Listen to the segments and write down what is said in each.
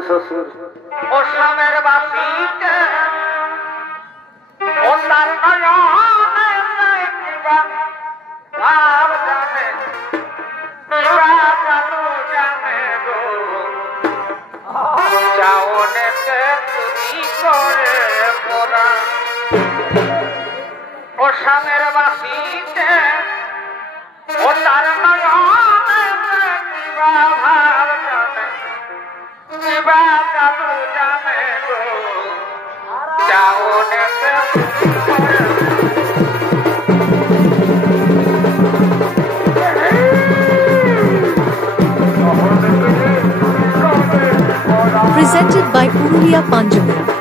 শ্বশুর ও স্বামের বাসিতে ও তার নয়নে ভাব জানে জানে গো যাওনেতে তুমি করে মোরা ও স্বামের বাসিতে ও তার নয়নে ভাব জানে জানে গো যাওনেতে Presented by Purulia Panjamira.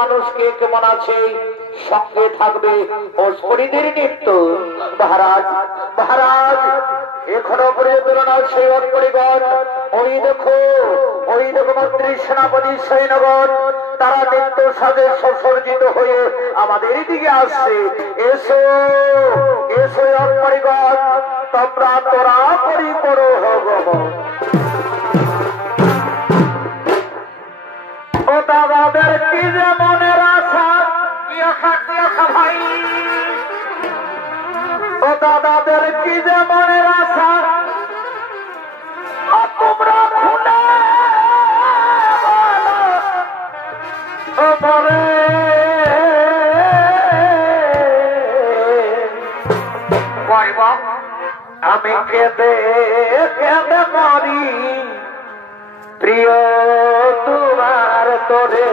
মানুষকে কেমন আছে সঙ্গে থাকবে অস্পরিদের নৃত্য মহারাজ মহারাজ এখনো পর্যন্ত সেই অস্পরিগণ ওই দেখো মন্ত্রী সেনাপতি সৈন্যগণ তারা নৃত্য সাজে সসর্জিত হয়ে আমাদের দিকে আসছে এসো এসো অস্পরিগণ তোমরা তোরা করি করো ভগবান ও দাদাদের কি যে মনের আশা কি আশা ভাই ও দাদাদের কি যে মনের আশা তোমরা খুলে ও মরে আমি কেঁদে কেঁদে মরি প্রিয় তোমার তোরে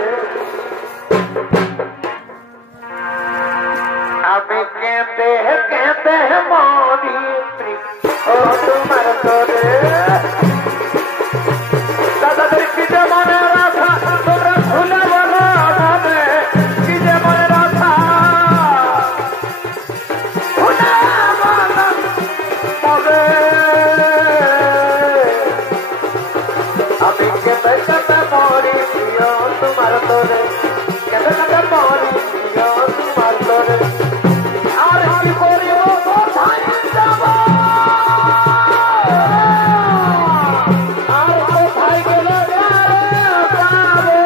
আমি কেঁদে কেঁদে মরি প্রিয় তোমার তোরে দাদাদের কি যে মনের আশা তোমরা খুলে বলো আমাদের কি যে মনের আশা খুলে বলো মাতরে কেঁদে কেঁদে মরি মাতরে আর কি করিব কোথায় যাব আর কোথায় গেলে পাবো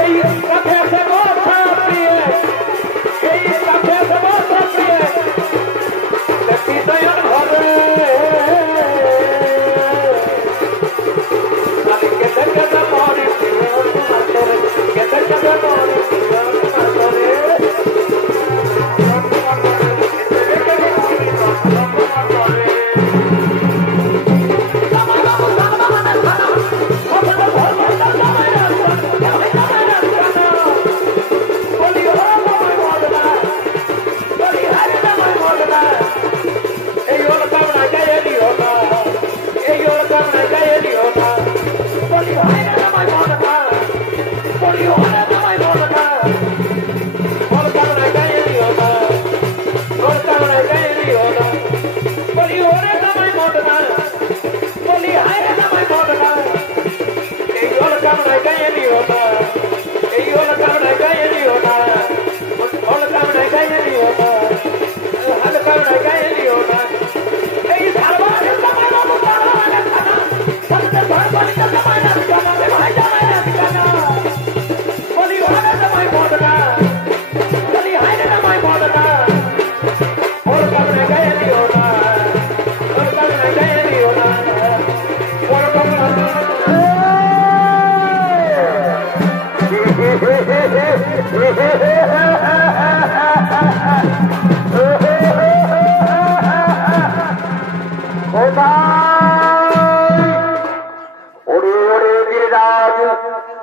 এই পথে সে বসা প্রিয় এই পথে সে বসা প্রিয় দেখি দয়াল ঘরে আমি কেঁদে কেঁদে মরি মাতরে কেঁদে কেঁদে মরি মাতরে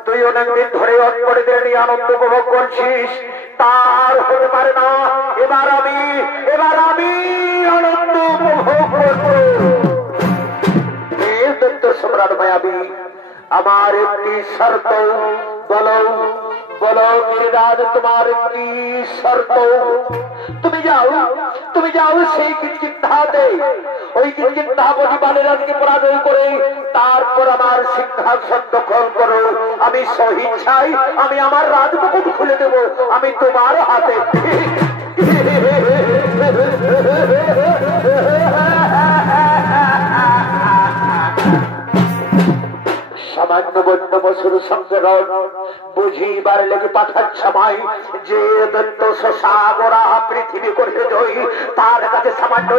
তুই অনেকদিন ধরে অটপড়িদের নিয়ে আনন্দ উপভোগ করছিস তার হতে পারে না এবার আমি আনন্দ উপভোগ করব দত্ত সম্রাট মায়াবী আমার একটি শর্ত বলো বলো গিরিরাজ তোমার একটি শর্ত তুমি যাও সেই কিঞ্চিন্তাতে ওই কিঞ্চিন্তাপতি বালিরাজকে পরাজয় করে তারপর আমার সিংহাসন দখল করো আমি সহিচ্ছাই আমি আমার রাজমুকুট খুলে দেব আমি তোমার হাতে সামান্য বন্য বছর সংকরণ বুঝিবার লেগে পাঠার সময় যে দত্ত সাগরা পৃথিবী করে জয়ী তার কাছে সামান্য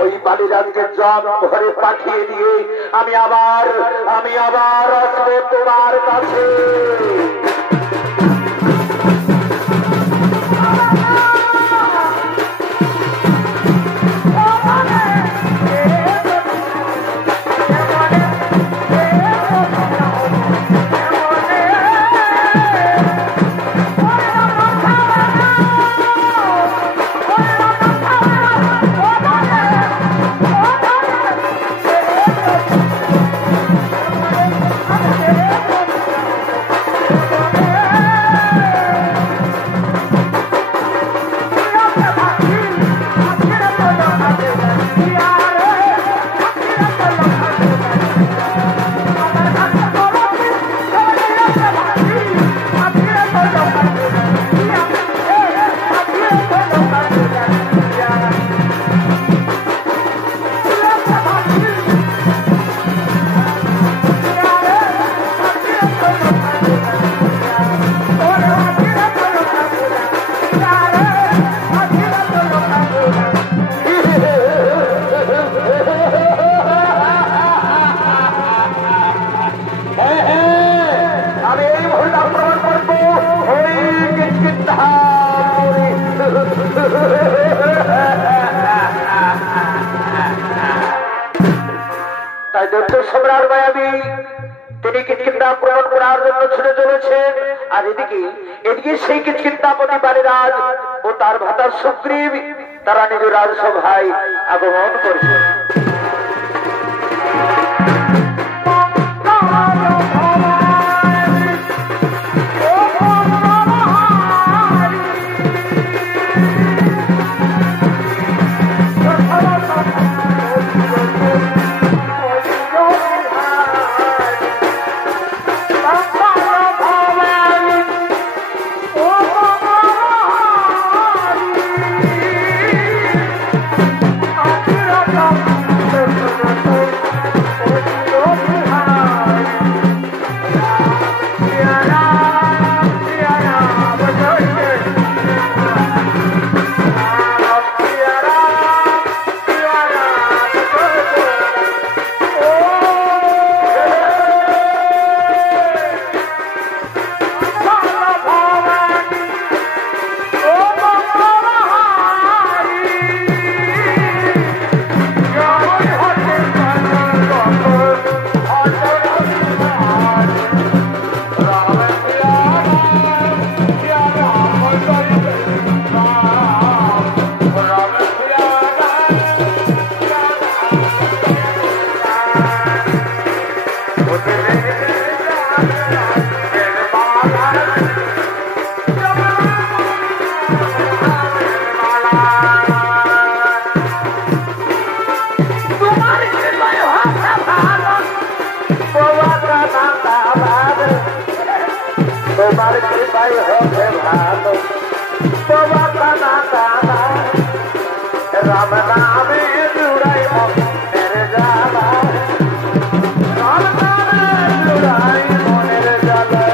ওই বালিরাজকে জব ঘরে পাঠিয়ে দিয়ে আমি আবার আসবো তোমার কাছে সম্রাট মায়াবী তিনি কিষ্কিন্ধা আক্রমণ করার জন্য ছুটে চলেছেন আর এদিকে সেই কিষ্কিন্ধাপতি বালিরাজ ও তার ভ্রাতা সুগ্রীব তারা নিজ রাজসভায় আগমন করছেন তোমার কৃপায় হবে ভালো বাবা কানা কানা রাম নামে জুড়াই মনের জ্বালা রাম নামে জুড়াই মনের জ্বালা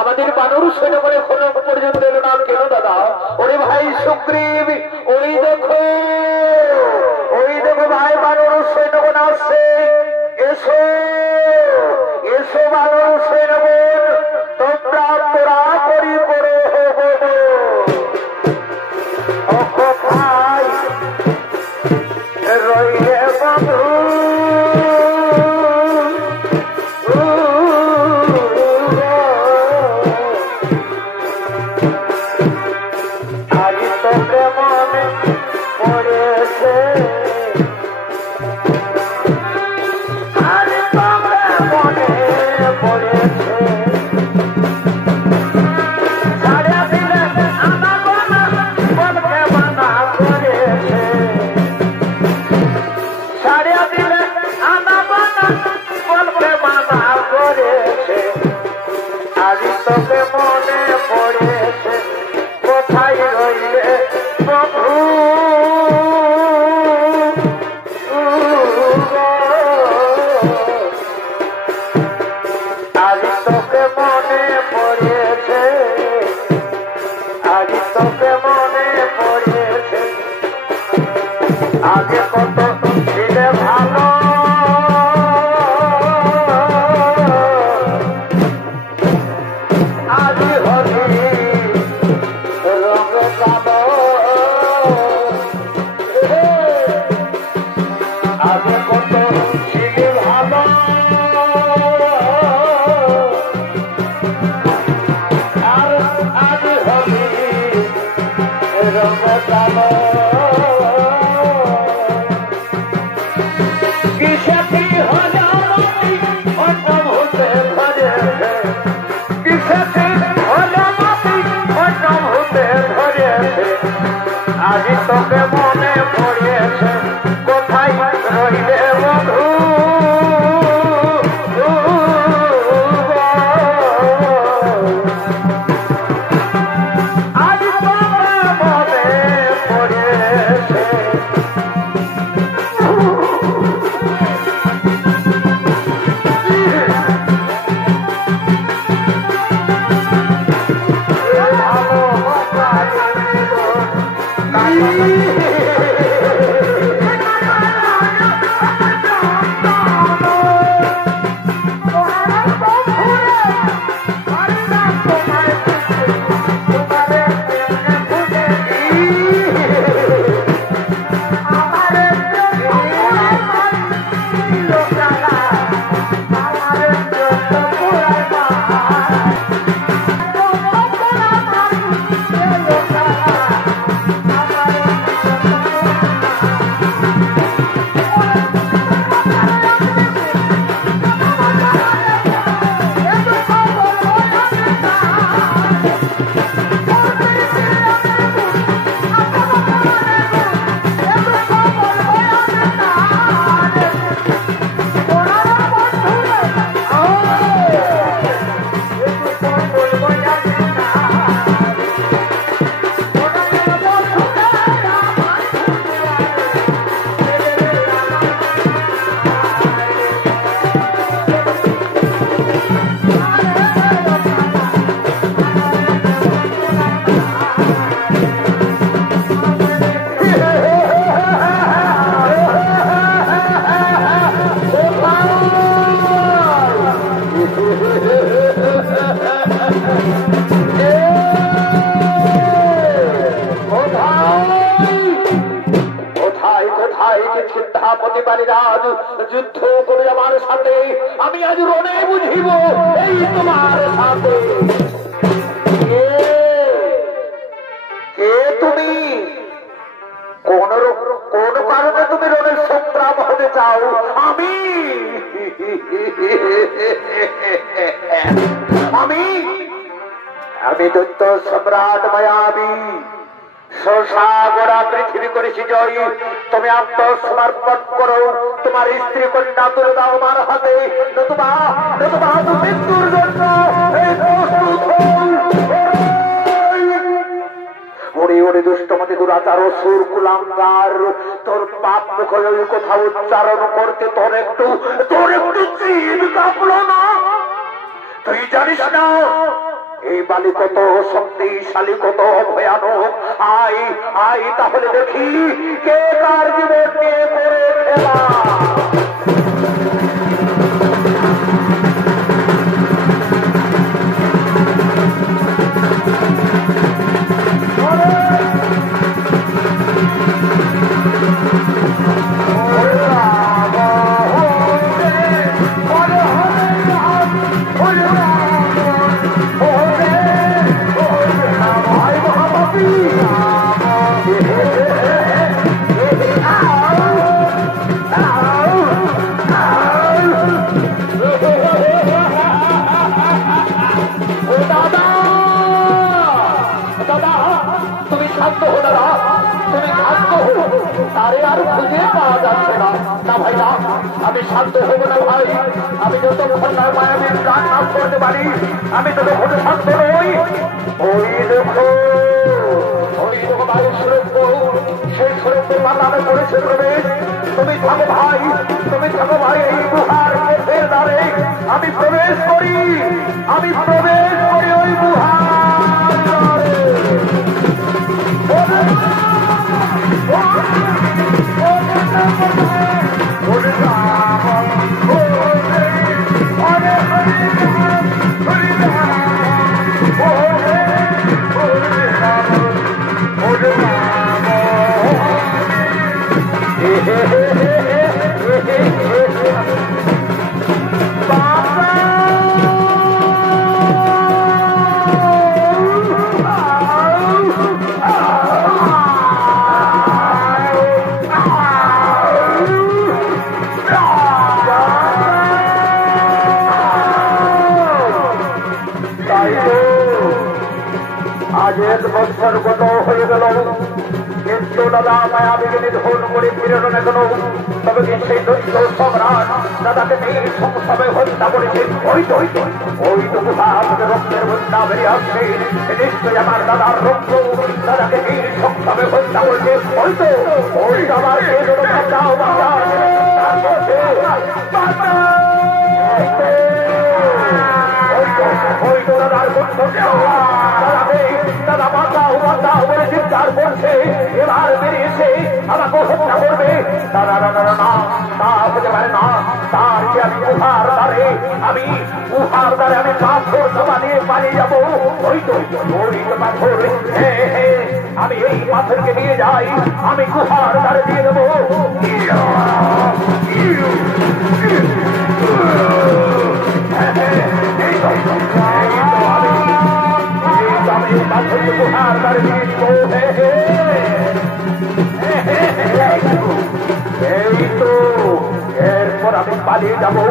আমাদের বানর সৈন্য করে এখনো পর্যন্ত এলো না কেন দাদা? ওরে ভাই সুগ্রীব, ওই দেখো ভাই বানর সৈন্যগণ আসছে। এসো এসো বানর সৈন্যগণ, তোমরা তোরা করি করে ভাই রইলে বন্ধু তোকে মনে পড়েছে কোথায় রইলে প্রভু আজ তোকে মনে পড়েছে আজ তোকে মনে পড়েছে আগে কত ছিলে ভালো বালিরাজ যুদ্ধ করে আমার সাথে আমি আজ রণে বুঝিব এই তোমার সাথে। কে তুমি? কোন কারণে তুমি রণের সংগ্রাম হতে চাও? আমি আমি আমি দৈত্য সম্রাট মায়াবী সাগরা পৃথিবী করেছি জয়। তুমি আত্মসমর্পণ করো, তোমার স্ত্রী কন্যা তুলে দাও আমার হাতে, নতুবা তুমি মৃত্যুর জন্য প্রস্তুত হও। ওরে ওরে দুষ্টমতি দুরাচার সুর কুলাঙ্গার, তোর পাপ মুখে ওই কথা উচ্চারণ করতে তোর একটু জিভ কাঁপলো না? তুই জানিস না এই বালি কত শক্তিশালী, কত ভয়ানক? আই আই তাহলে দেখি কে কার জীবন নিয়ে করে খেলা। আমি শান্ত হব না ভাই, আমি যতক্ষণ না মায়াবীর প্রাণ নাশ করতে পারি আমি ততক্ষণ শান্ত নই। ওই দেখো ভাই সুরক্ষ, সেই সুরক্ষের মাথায় করেছে প্রবেশ। তুমি থাকো ভাই, তুমি থাকো ভাই এই গুহার পথের দ্বারে। আমি প্রবেশ করি ওই গুহার বৎসরগত হয়ে গেল, কিন্তু দাদা মায়াবীকে নিধন করে ফিরল না কেন? তবে কি সেই দৈত্য সম্রাট দাদাকে নিয়ে সংসবে হত্যা করেছে? ওই তো গুহার রক্তের বন্যা বেরিয়ে আসছে, নিশ্চয়ই আমার দাদার রক্ত দাদাকে নিয়ে সংসবে হত্যা করেছে। ওই আমার দাদা বাঁচাও বলে চিৎকার করছে, এবার বেরিয়েছে আমাকে হত্যা করবে। দাদা না, তা হতে পারে না। তার যে আমি গুহার দ্বারে আমি পাথর বানিয়ে পালিয়ে যাবো। ওই তো পাথর, আমি এই পাথরকে নিয়ে যাই, আমি গুহার দ্বারে দিয়ে দেবো। এরপর আমি পালিয়ে যাবো।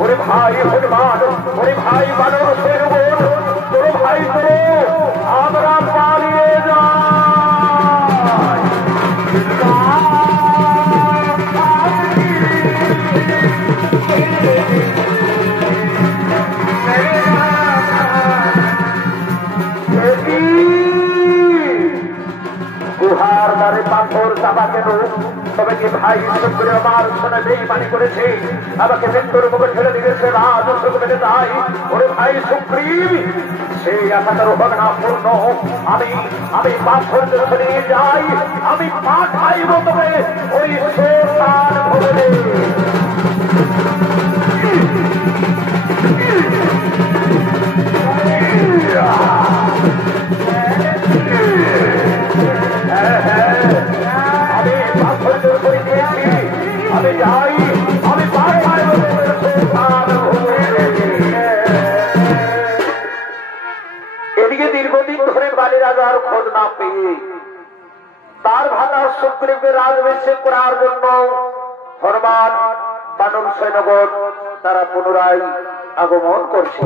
ওরে ভাই হনুমান, ওরে ভাই বানর সেন, তোর ভাই তো আমরা পালিয়ে যাই। গুহার দ্বারে পাথর চাপা কেন? তবে কি ভাই শুক্রে আমার শোনে বেইমানি করেছে, আমাকে মৃত্যুর মুখে ঠেলে দিয়েছে। রাজ শুক্রে তাই ওরে ভাই সুগ্রীব, সেই আশাটার হোক না পূর্ণ। আমি পাথর নিয়ে যাই, আমি পাঠাইব তবে ওই শ্মশান ভবনে। আমি পাথর করে দিয়েছি, আমি যাই আমি পাঠায় এদিকে দীর্ঘদিন ধরে বালি রাজার খোঁজ না পেয়ে তার ভাতা সুগ্রীবকে রাজভিষেক করার জন্য হনুমান বানর সৈন্যগণ তারা পুনরায় আগমন করছে।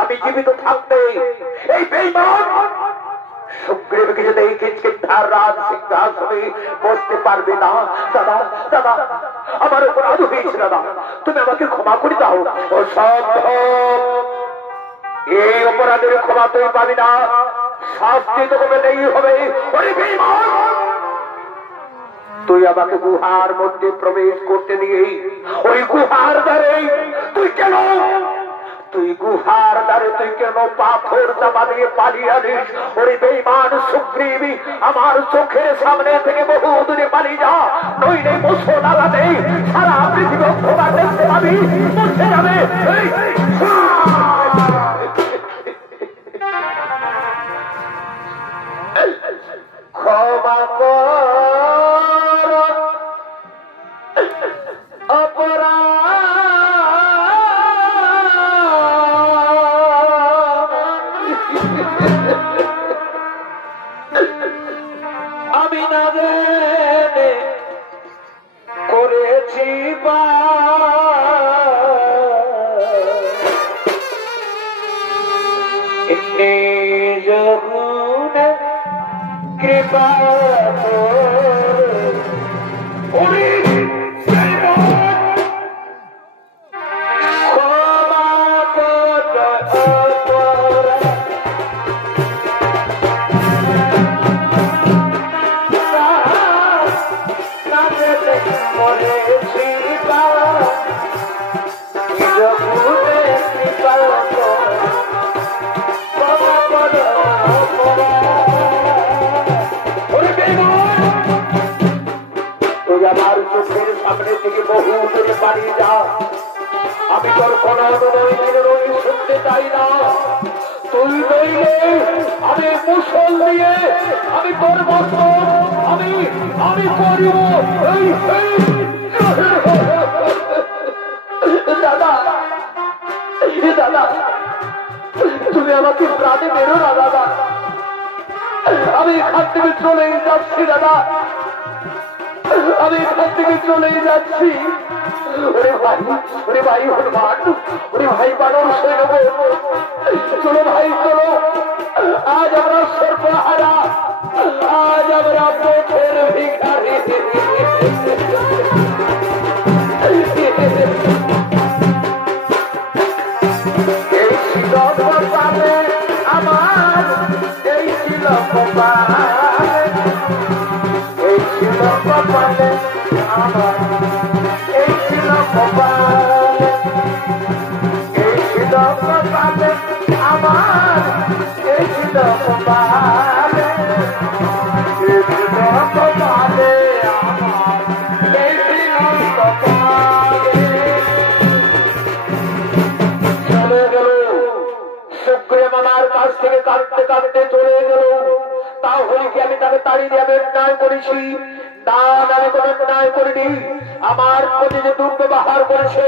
আমি জীবিত থাকতে এই বেঈমান সুগ্রীবকে যদি এই কিষ্কিন্ধার রাজ সিংহাসনে বসতে পারবে না। দাদা দাদা আমার অপরাধ হয়েছে দাদা, তুমি আমাকে ক্ষমা করে দাও। অসম্ভব, এই অপরাধের ক্ষমা তুই পাবি না, শাস্তি তোকে পেতেই হবে। ওরে বেঈমান, তুই আমাকে গুহার মধ্যে প্রবেশ করতে দিয়ে ওই গুহার দ্বারে তুই কেন পাথর চাপা দিয়ে পালিয়ে আনিস? ওরে বেঈমান সুগ্রীব, আমার চোখের সামনে থেকে বহু দূরে পালিয়ে যা, নইলে মুসল আলাদে সারা পৃথিবী অন্ধকার দেখতে পাবি, মুছে যাবে। ক্ষমা কর অপরাধ, আমি না জেনে করেছি নিজ গুণে কৃপা আমার চোখের সামনে থেকে বহু দূরে পালিয়ে যা, আমি তোর কোন শুনতে চাই না। তুই নইলে আমি মুসল দিয়ে আমি তোর মতো আমি করিব। দাদা দাদা, তুমি আমাকে প্রাণে বেরো না দাদা, আমি এখান থেকে চলেই যাচ্ছি দাদা, আমি এখান থেকে চলেই যাচ্ছি। ওরে ভাই হনুমান, ওরে ভাই বানর সৈন্যগণ, চলো ভাই চলো, আজ আমরা সর্বহারা, আজ আমরা পথের ভিখারি। এই ছিল কপালে আমার, এই ছিল কপালে, এই ছিল কপালে আমার, এই ছিল কপালে এই ছিল কপালে আমার এই ছিল কপালে এই ছিল কপালে আমার এই ছিল কপালে চলে গেল সুগ্রীব আমার কাছ থেকে কাঁদতে কাঁদতে চলে গেল তাহলে কি আমি তাকে তাড়িয়ে দিয়ে আমি অন্যায় করেছি না আমি কোনো অন্যায় করিনি আমার প্রতি যে দুর্ব্যবহার করেছে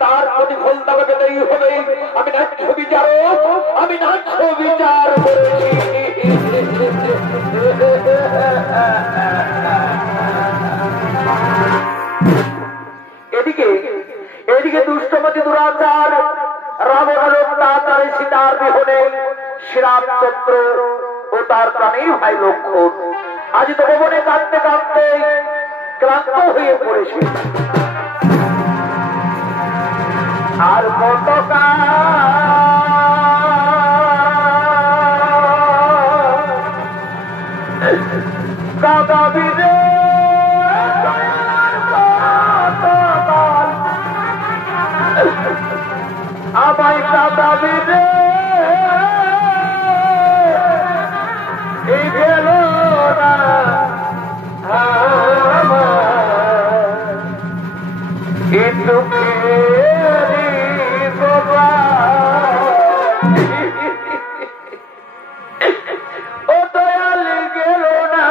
তার প্রতিফল তাকে পেতেই হবে আমি ন্যায্য বিচারক আমি ন্যায্য বিচার করেছি এদিকে দুষ্টমতি দুরাচার রাবণ তার সীতার বিহনে শ্রীরামচন্দ্র ও তার প্রাণের ভাই লক্ষ্মণ আজ তো ভবনে কাঁদতে কাঁদতে ক্লান্ত হয়ে পড়েছে আর কত কাঁদাবি রে আমায় কাঁদাবি রে এই গেল না এই দুঃখের বাবা ও দয়াল গেল না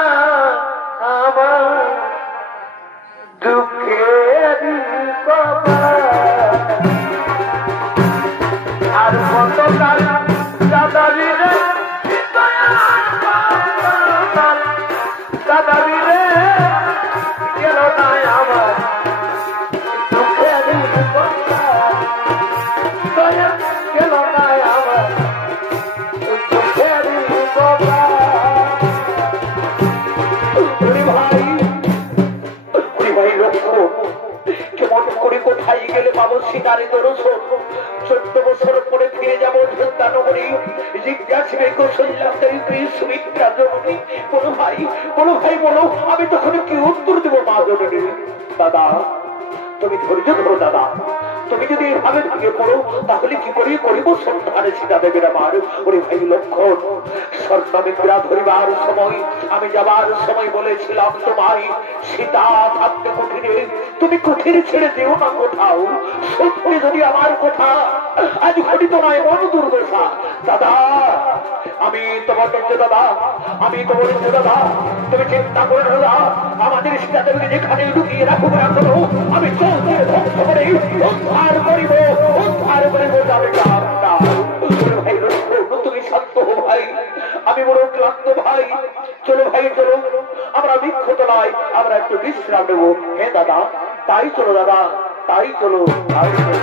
আমার দুঃখের বাবা আর কত কাল কাঁদাবি রে কাঁদাবি রে গেল না আমার দুঃখের বাবা গেল না আমার দুঃখের বাবা ভাই লক্ষ্য কেমন করে কোথায় গেলে পাবো শিকারি দর্শন 14 বছর পরে ফিরে যাবো যোদ্ধা নগরী জিজ্ঞাসবে কৌশল্যী সুমিত্রা জননী বলো ভাই বলো আমি তখন কি উত্তর দেবো মা জননী দাদা তুমি ধৈর্য ধরো দাদা তুমি যদি এভাবে ভেঙে পড়ো তাহলে কি করে করিব সন্ধানে সীতা দেবের আমার ওরে ভাই লক্ষণ স্বর্ণমিত্রা ধরিবার সময় আমি যাবার সময় বলেছিলাম তোমায় সীতা থাকতে কুঠিরে তুমি কুঠির ছেড়ে দিও না কোথাও সত্যি যদি আমার কথা আজ ঘটিত নয় মন দুর্দশা দাদা আমি তোমার দাদা তুমি চিন্তা করে দাদা আমাদের সীতা দেবীকে যেখানে লুকিয়ে রাখবো না করো আমি চলতে ধ্বংস করে উদ্ধার করিব যাবে ভাই তুমি শান্ত হো ভাই আমি বড় ক্লান্ত ভাই চলো ভাই চলো আমরা বিক্ষত নয় আমরা একটু বিশ্রাম নেবো হে দাদা তাই চলো দাদা তাই চলো তাই চলো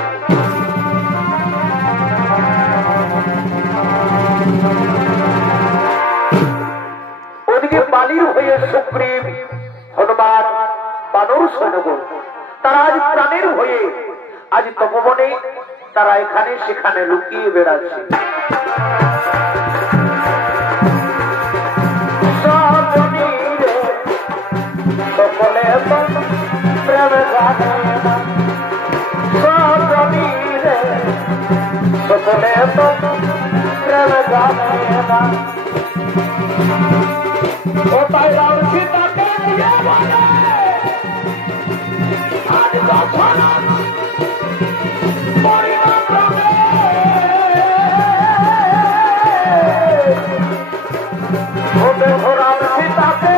ওদিকে বালির হয়ে সুগ্রীব হনুমান বানর সৈন্যগণ তারা আজ প্রাণের হয়ে আজ তপবনে তারা এখানে সেখানে লুকিয়ে বেড়াচ্ছে সকলে প্রেম জানে না সকলে প্রেম জানে না ও তাই রাম সীতাকে নিয়ে বলে আজ যখন ও দেখো রাম সীতাকে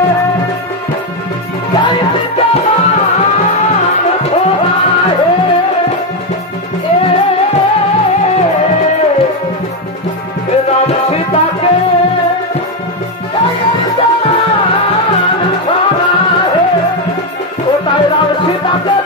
রাম সীতাকে কোথায় রাম সীতাকে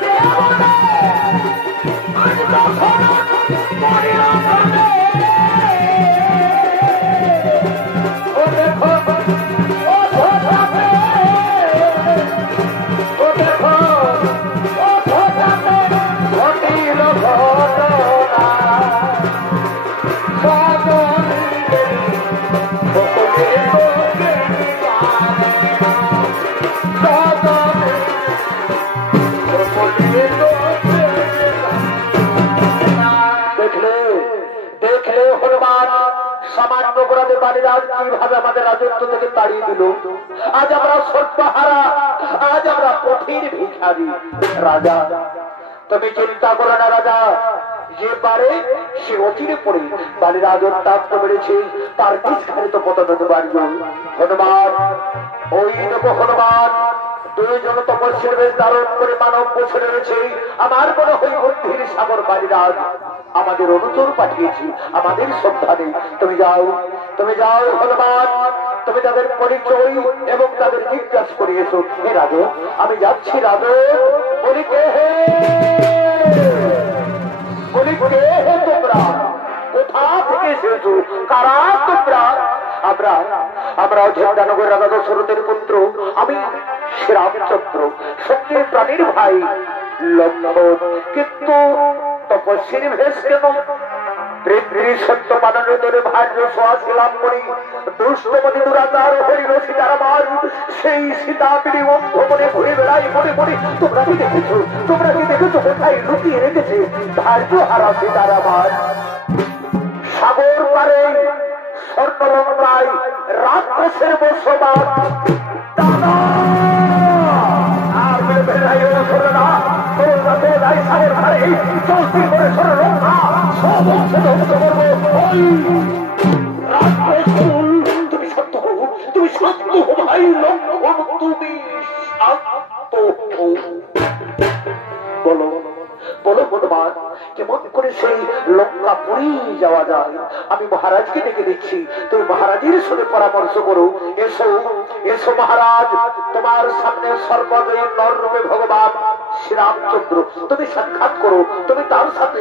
বালিরাজ কিভাবে আমাদের রাজত্ব থেকে তাড়িয়ে দিল। আজ আমরা সর্বহারা, আজ আমরা পথের ভিখারি। রাজা তুমি চিন্তা করো না রাজা, যে পারে সে অচিরে পড়ে বালিরাজ অত্যাচার করেছে, তার নিষ্কারে তো পতন বাড়িল। হনুমান, ওই দেখো হনুমান, দুইজন তপস্বীর বেশ ধারণ করে মানব বসে রয়েছে। আমার মনে হয় বুদ্ধির সাগর বালিরাজ আমাদের অনুচর পাঠিয়েছি আমাদের সন্ধানে। তুমি যাও, তুমি যাও হনুমান, তুমি তাদের পরিচয় এবং তাদের জিজ্ঞাসা করে এসো। হে রাজ, আমি যাচ্ছি রাজ। বলি কে হে, বলি কে হে তোমরা, কোথা থেকে এসেছো, কারা তোমরা? আমরা অযোধ্যানগর রাজা দশরথের পুত্র, আমি শ্রীরামচন্দ্র, সত্যি প্রাণীর ভাই লক্ষ্মণ। কিন্তু তপস্বীর ভেষ কেন? পৃথিবীর সত্য মানবের ভার্য সোয়াশিলাম করি দুষ্টমণি দুরাচার হরিণ সীতারামার সেই সীতাপিড়ি অন্ধ মনে ঘুরে বেড়াই মনে মনে। তোমরা কি দেখেছো, তোমরা কি দেখেছো কোথায় লুকিয়ে রেখেছে ভার্য হারা সীতারামার? সাগর পারে স্বর্ণলঙ্কায় রাক্ষসের বসবাস। তুমি সত্য হো, তুমি সত্য হো ভাই লক্ষ্মণ, তুমি শান্ত হো। বলো বলো হনুমান, কেমন করে সেই লঙ্কাপুরী যাওয়া যায়? আমি মহারাজকে ডেকে দিচ্ছি, তুমি মহারাজের সঙ্গে পরামর্শ করো। এসো এসো মহারাজ, তোমার সামনে সর্বজয়ী নর রূপে ভগবান শ্রীরামচন্দ্র, তুমি সাক্ষাৎ করো, তুমি তার সাথে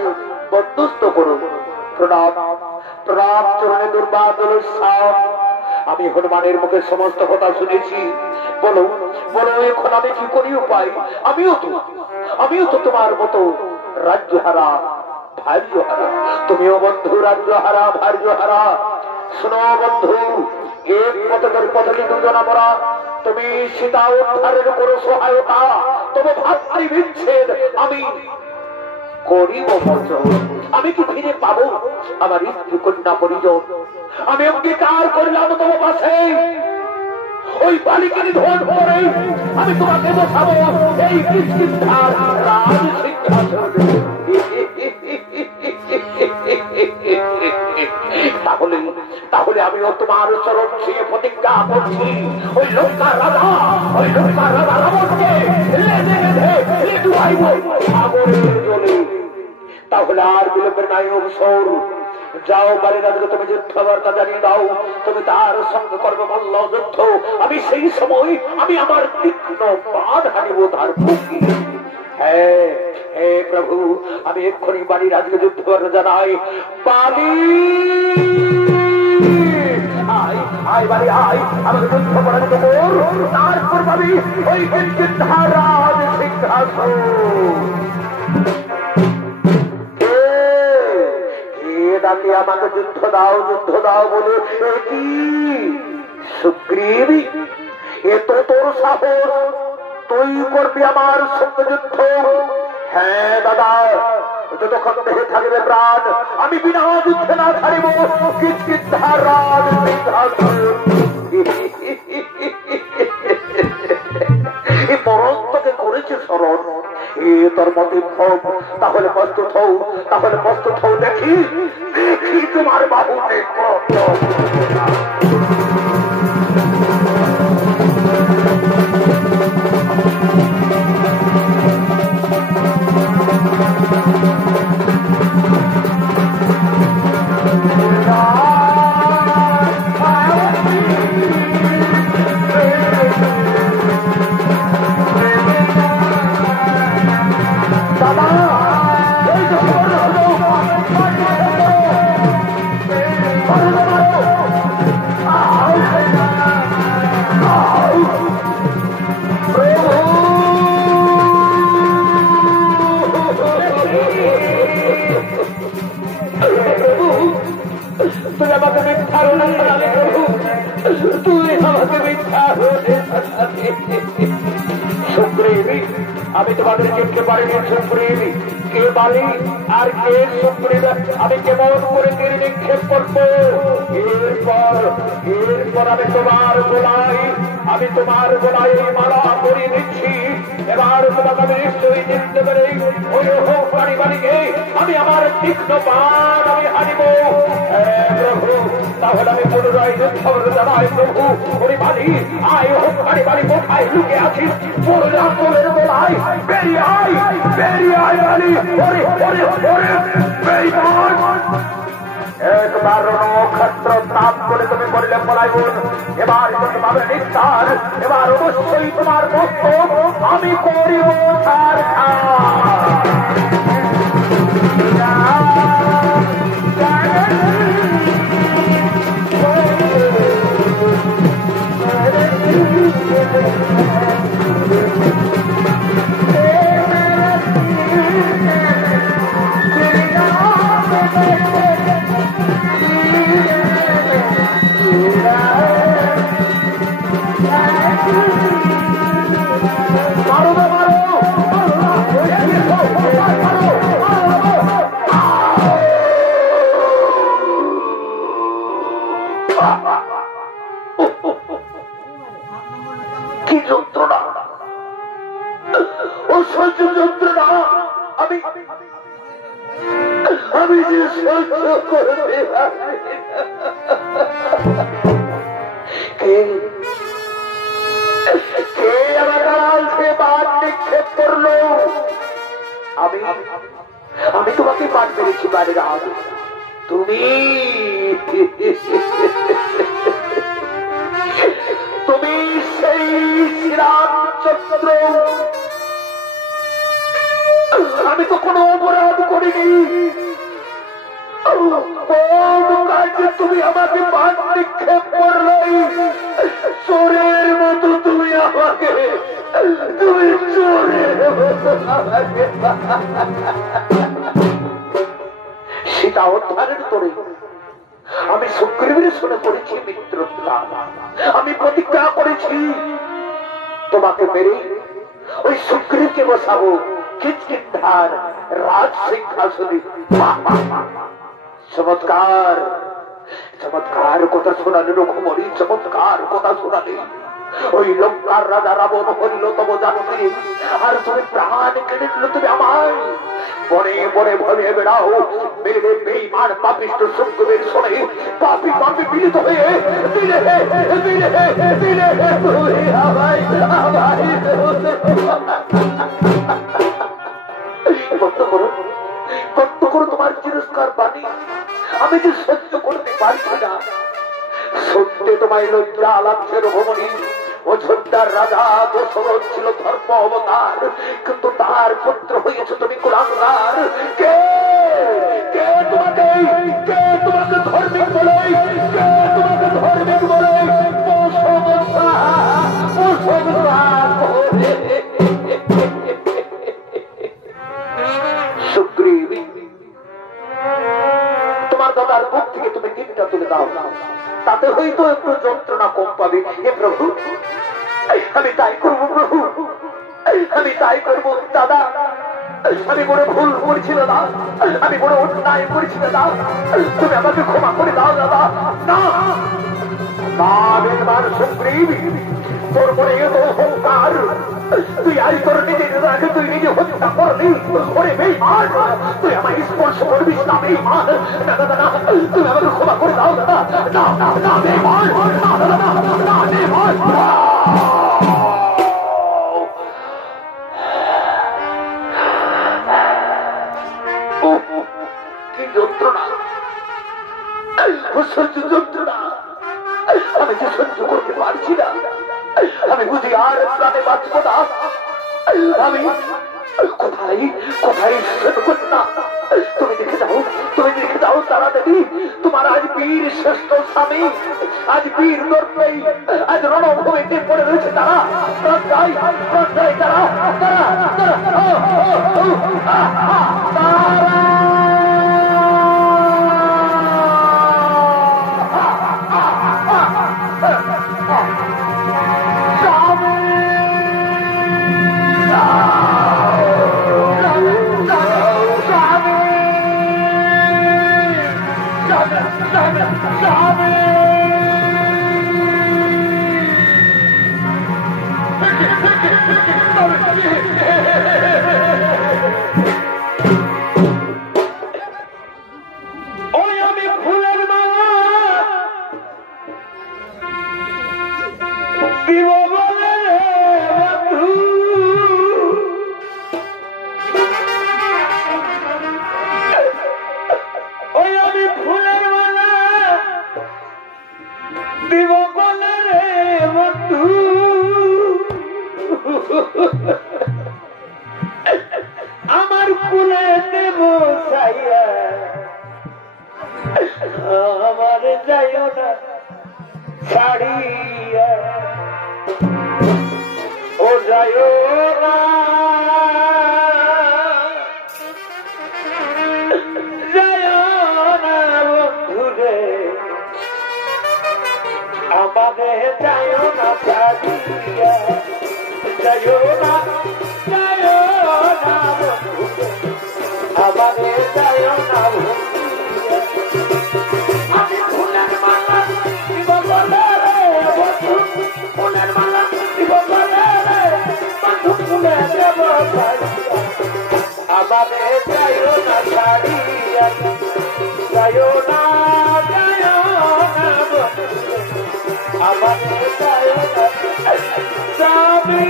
বন্ধুত্ব করো। প্রণাম প্রণাম চরণে দুর্বাদল সাম। আমি হনুমানের মুখে সমস্ত কথা শুনেছি। বলো বলো, এখন আমি কি করি উপায়? আমিও তো তোমার মতো রাজ্যহারা ভার্যহারা, তুমিও বন্ধু রাজ্যহারা ভার্যহারা। শোনো বন্ধু, এক পথের পথে দুজন আমরা। তুমি সীতা উদ্ধারের করো সহায়তা, তবে ভাতৃ বিচ্ছেদ আমি করিব বচন। আমি কি ফিরে পাবো আমার স্ত্রী কন্যা পরিজন? আমি অঙ্গীকার করলাম তোমার পাশে, ওই বালিকার ধন করে আমি তোমাকে বসাবো এই কিষ্কিন্ধার রাজ সিংহাসনে। তাহলে আমিও তোমার চরণ ছুঁয়ে প্রতিজ্ঞা করছি, ওই লঙ্কার রাজা রাবণকে লেজে বেঁধে ডুবাইব সাগরের জলে। তাহলে আর বিলম্বের নাই অবসর। যাও বালিরাজকে তুমি যুদ্ধ বার্তা জানিয়ে দাও, তুমি তার সঙ্গে করবে মল্ল যুদ্ধ। আমি সেই সময় আমি আমার তীক্ষ্ণ বাঁধ হানিব তার বুকে। হ্যাঁ হে প্রভু, আমি এক্ষুনি বালিরাজকে যুদ্ধ বার্তা জানাই। বালি আয় বালি আয়, আমাকে যুদ্ধ পরাজিত কর, তারপর পাবি ওই কিষ্কিন্ধার রাজ সিংহাসন। আমাকে যুদ্ধ দাও বলে কি সুগ্রীব? এ তো তোর সাহস, তুই করবি আমার সঙ্গে যুদ্ধ? হ্যাঁ দাদা, যতক্ষণ দেহে থাকবে প্রাণ আমি বিনা যুদ্ধে না ছাড়িব কিষ্কিন্ধার রাজ সিংহাসন। এই মরণ তোকে করেছে স্মরণ, এ তোর মতে তাহলে প্রস্তুত হও, দেখি তোমার বাবু দেখো। সুগ্রীব, আমি তোমাদের দেখতে পারিনি সুগ্রীব, কে বালি আর কে সুগ্রীব আমি কেমন করে তীর নিক্ষেপ করবো। এরপর আমি তোমার গোলায় এই মালা পরিয়ে দিচ্ছি। এবার তোমাকে আমি নিশ্চয়ই চিনতে পারি ওই হোক বাড়ি বাড়িকে আমি আমার তীক্ষ্ণ বাণ আমি হারিব। প্রভু তাহলে আমি পুনরায় খবর জানাই প্রভু ওরে বাড়ি আয় হোক বাড়ি বাড়ি কোথায় লুকে আছিস পুরোর গোলায় বেরিয়ে আয় বাড়ি ওরে ওরে ওরে একবার নক্ষত্র তাপ করে তুমি বললে পলাইবুন। এবার পাবে নিস্তার। এবার অবশ্যই তোমার মস্তক আমি করিব তার কি যন্ত্রণা, অসহ্য যন্ত্রণা। আমি যে সহ্য করতে কে আমার আলসে বাদ নিক্ষেপ করলো। আমি তোমাকে বাদ মেরেছি বাড়ির আজ তুমি সেই শ্রীরামচন্দ্র। আমি তো কোনো অপরাধ করিনি। তুমি আমাকে বাদ নিক্ষেপ করলে চোরের মতো তুমি আমাকে সীতা উদ্ধারের তোরে আমি সুগ্রীবের শুনে পড়েছি মিত্রতা। আমি প্রতিজ্ঞা করেছি তোমাকে মেরে ওই সুগ্রীবকে বসাবো কিষ্কিন্ধার রাজ সিংহাসনে। চমৎকার চমৎকার কথা শোনালে রঘুমণি, চমৎকার কথা শোনালে। ওই লঙ্কার রাজা রাবণ হইল তব যাত্রী আর তুমি প্রাণ কেড়ে দিল তুমি আমায়। বনে বনে ভরে বেড়াও মেরে বেঈমান পাপিষ্ঠ সুগ্রীবের শোনে পাপি পাপি মিলিত হয়ে দিলে কত করো তোমার তিরস্কার বাণী আমি যে সহ্য করতে পারছি না। সত্যি তোমায় লজ্জা লাগছে রঘুমণি। অযোধ্যার রাজা দশরথ ছিল ধর্ম অবতার, কিন্তু তার পুত্র হয়েছে তুমি কুলাঙ্গার। কে তোমাকে ধার্মিক বলে, সুগ্রীব তোমার দাদার বুক থেকে তুমি তীরটা তুলে দাও, তাতে হয়তো একটু যন্ত্রণা কম পাবে। হে প্রভু আমি তাই করবো প্রভু, আমি তাই করবো। দাদা আমি বড় ভুল করেছি দাদা, আমি বড় অন্যায় করেছি দাদা, তুমি আমাকে ক্ষমা করে দাও দাদা। না সুগ্রীব তোর মনে এত অহংকার, তুই আজ তোর নিজের রাখে তুই নিজে হত্যা করলি। ওরে বেঈমান তুই আমায় স্পর্শ করবি না বেঈমান। না দাদা না, তুমি আমাকে ক্ষমা করে দাও দাদা। না না না বেঈমান, না দাদা না না বেঈমান। কি যন্ত্রণা, অসহ্য যন্ত্রণা। আমি যে সহ্য করতে পারছি না। আমি বুঝি আর প্রাণে বাঁচবো না। আমি কোথায় কোথায় না, তুমি দেখে যাও তারা দেবী তোমার আজ বীর শ্রেষ্ঠ স্বামী, আজ বীর দর্পেই আজ রণভূমিতে পড়ে রয়েছে তারা। আমার কুলে দেব ছাইয়া আমার যাইও না ছাড়িয়া ও যাইও না বন্ধুরে আমাদের যাইও না ছাড়িয়া যাইও না আমাদের যাইও না আমি ফুলের মালা দিব বলে বন্ধু ফুলের মালা দিব বলে বন্ধু ফুলে দেব আমাদের যাইও না ছাড়িয়া যাইও না বন্ধু আমাদের যাইও না স্বামী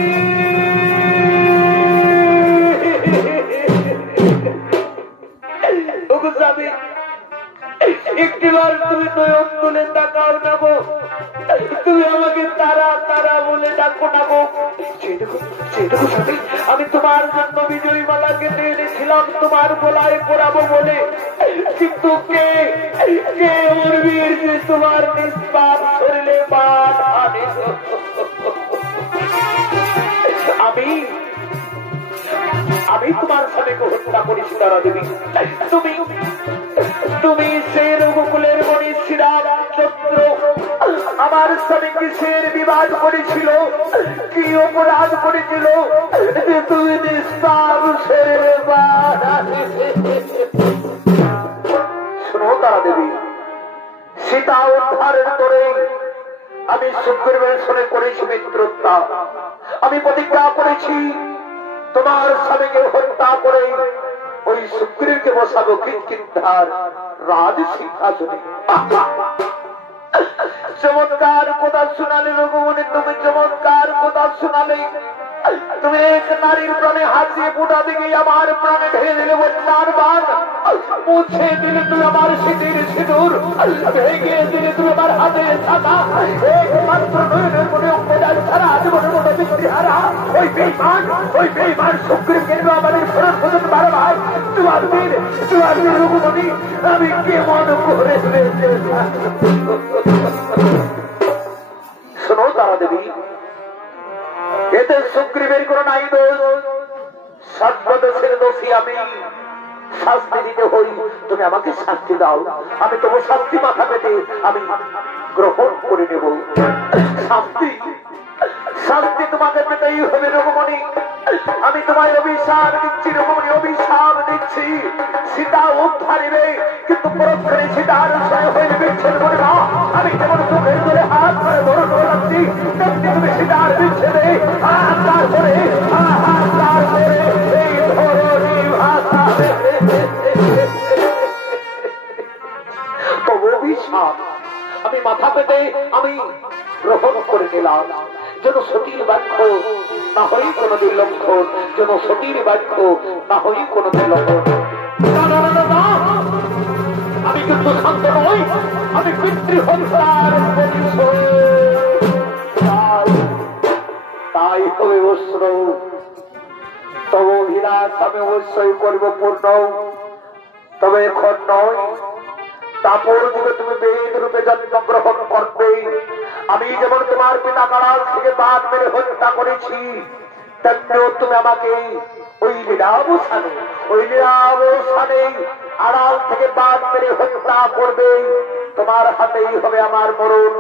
একটিবার তুমি নয়ন তুলে তাকাও না গো, তুমি আমাকে তারা তারা বলে ডাকো না গো। সেটুকু স্বামী, আমি তোমার জন্য বিজয়ী মালা কেটে এনেছিলাম তোমার গলায় পরাবো বলে, কিন্তু কে ওর বীর যে তোমার নিষ্পাপ শরীরে বাদ আনে। আমি তোমার স্বামীকে হত্যা করেছি তারা দেবী। তুমি সেই রঘুকুলের মণি শ্রীরামচন্দ্র আমার স্বামী কিসের বিবাদ করেছিল, কি অপরাধ করেছিল যে তুমি নিষ্পাপ শরীরে বাদ আনে। শোনো তারা দেবী, সীতা উদ্ধারের করে আমি সুগ্রীবের সঙ্গে করেছি মিত্রতা। আমি প্রতিজ্ঞা করেছি তোমার স্বামীকে হত্যা করে ওই সুগ্রীবকে বসাবো কিষ্কিন্ধার রাজ সিংহাসনে। চমৎকার কথা শোনালে রঘুমণি, তুমি চমৎকার কথা শোনালে। তুমি এক নারীর প্রাণে হাসিয়ে ফুটা দিকে আমার প্রাণে ঢেলে দিলে বন্যার বান, মুছে দিলে তুমি আমার শীতের সিঁদুর, ভেঙে দিলে তুমি আমার হাতে ছাতা। একমাত্র নয়নের মনে অঙ্গদার ছাড়া জীবনের মতো বৃষ্টি হারা ওই বেইমান সুগ্রীবকে আমাদের ফেরত পর্যন্ত বারো ভাই তোমার বীর রঘুমণি আমি কেমন করে শোনো তারা দেবী, এতে সুগ্রীবের কোন নাই দোষ, সর্বদোষের দোষী আমি। শাস্তি দিতে হই, তুমি আমাকে শাস্তি দাও, আমি তোমার শাস্তি মাথা পেতে আমি গ্রহণ করে নেব। শাস্তি তোমাকে পেতেই হবে রঘুমণি। আমি তোমায় অভিশাপ দিচ্ছি রঘুমণি, অভিশাপ দিচ্ছি। সীতা উদ্ধারিবে, কিন্তু পরক্ষণে সীতার হয়ে বিচ্ছেদ করে না। আমি যেমন চোখের ধরে হাত ধরে ধরে রাখছি, তেমনি তুমি সীতার বিচ্ছেদে তারপরে এই ধরনী ভাষা তবু অভিশাপ আমি মাথা পেতে আমি গ্রহণ করে নিলাম। যেন সতীর বাক্য না হই কোন দুর্লঙ্ঘন, যেন সতীর বাক্য না হই কোন দুর্লঙ্ঘন। আমি কিন্তু শান্ত নই, আমি পিতৃহত্যার তাই হবে অস্ত্র। তব অভিলাষ আমি অবশ্যই করব পূর্ণ, তবে এখন নয়, তারপর দিকে তুমি বেদ রূপে জন্মগ্রহণ করবে। আমি যেমন তোমার পিতা কারাল থেকে বাদ মেরে হত্যা করেছি, তেমনিও তুমি আমাকে ওই লীলাবসানে আড়াল থেকে বাদ মেরে হত্যা করবে। তোমার হাতেই হবে আমার মরণ,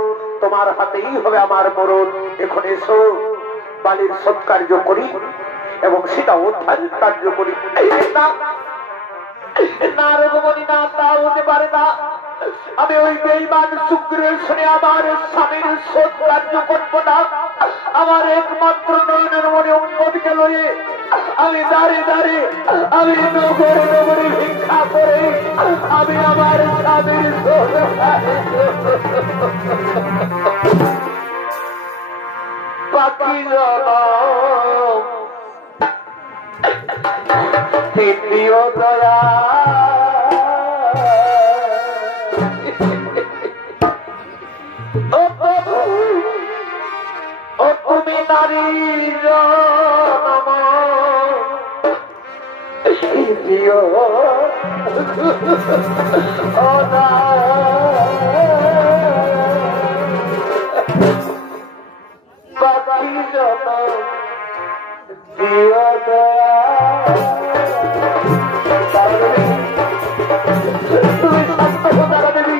তোমার হাতেই হবে আমার মরণ। এখন এসো বালির সৎকার্য করি এবং সেটা উদ্ধারের কার্য করি। না রঘুমণি, না, তা হতে পারে না। আমি ওই বেঈমান শুক্রের শুনে আমার স্বামীর শোধ কার্য করবো না। আমার একমাত্র নয়নের মনে উন্মদকে লয়ে আমি দাঁড়িয়ে দাঁড়িয়ে আমি নগরে নগরে ভিক্ষা করে আমি আমার স্বামীর শোধ বাকি তৃতীয় দয়া তুমি নারী বাকি জন দিও দয়া তুমি শান্ত দাঁড়া দেবী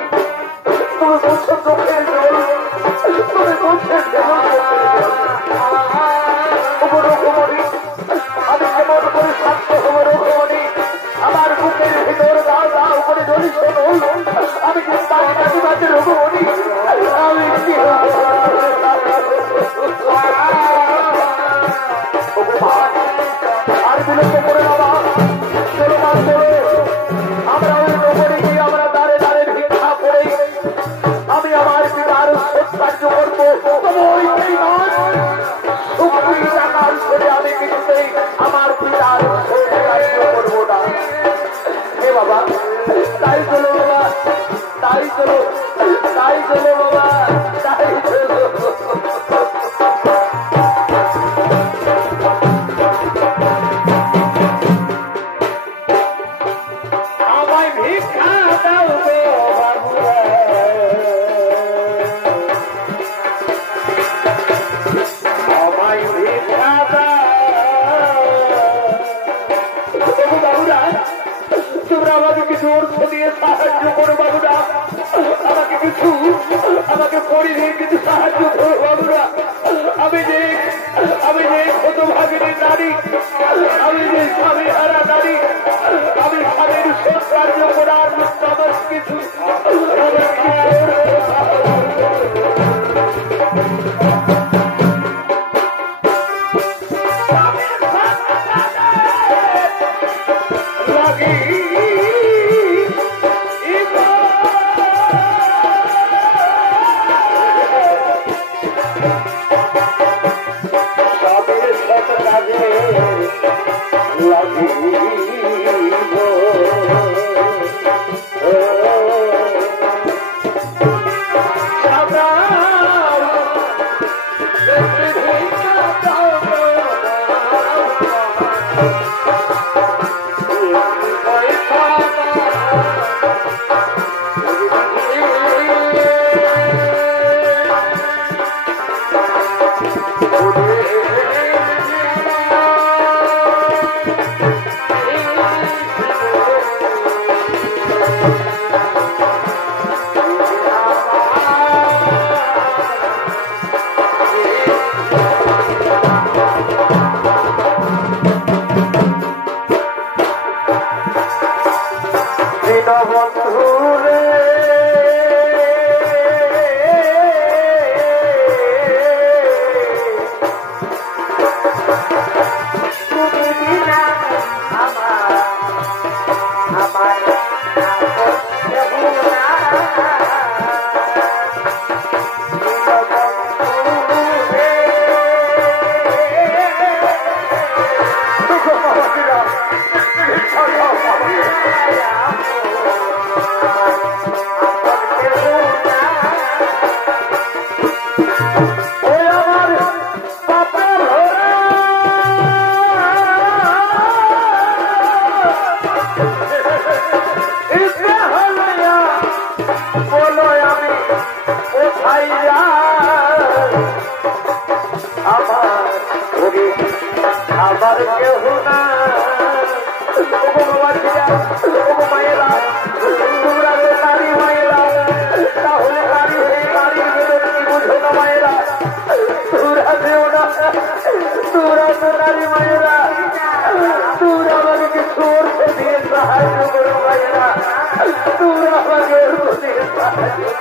তুমি বলছো চোখের জল তুমি বলছো আমি কেমন করে শান্ত হবো রকমণি আমার বুকের ভিতর দাও দাও করে ধরি শোনো আমি কি বাড়ি বাজে রকমণি আমি কি আর বিলম্ব করে বাবা চলো মা চলো আমরা ওই নগরে গিয়ে আমরা দাঁড়ে দাঁড়ে ভিক্ষা করে আমি আমার পিতার সৎকার্য করবো ওই টাকার ছেড়ে আমি কিছুতেই আমার পিতার সৎকার্য করবো না। হে বাবা তাই চলো বাবা তাই চলো তাই চলো বাবা তাই চলো সাহায্য করো বাবুরা আমাকে কিছু আমাকে পরিধে কিছু সাহায্য করো বাবুরা আমি যে হতভাগিনী নারী আমি যে স্বামী হারা নারী আমি স্বামীর সৎকার্য করার জন্য আমার কিছু আমি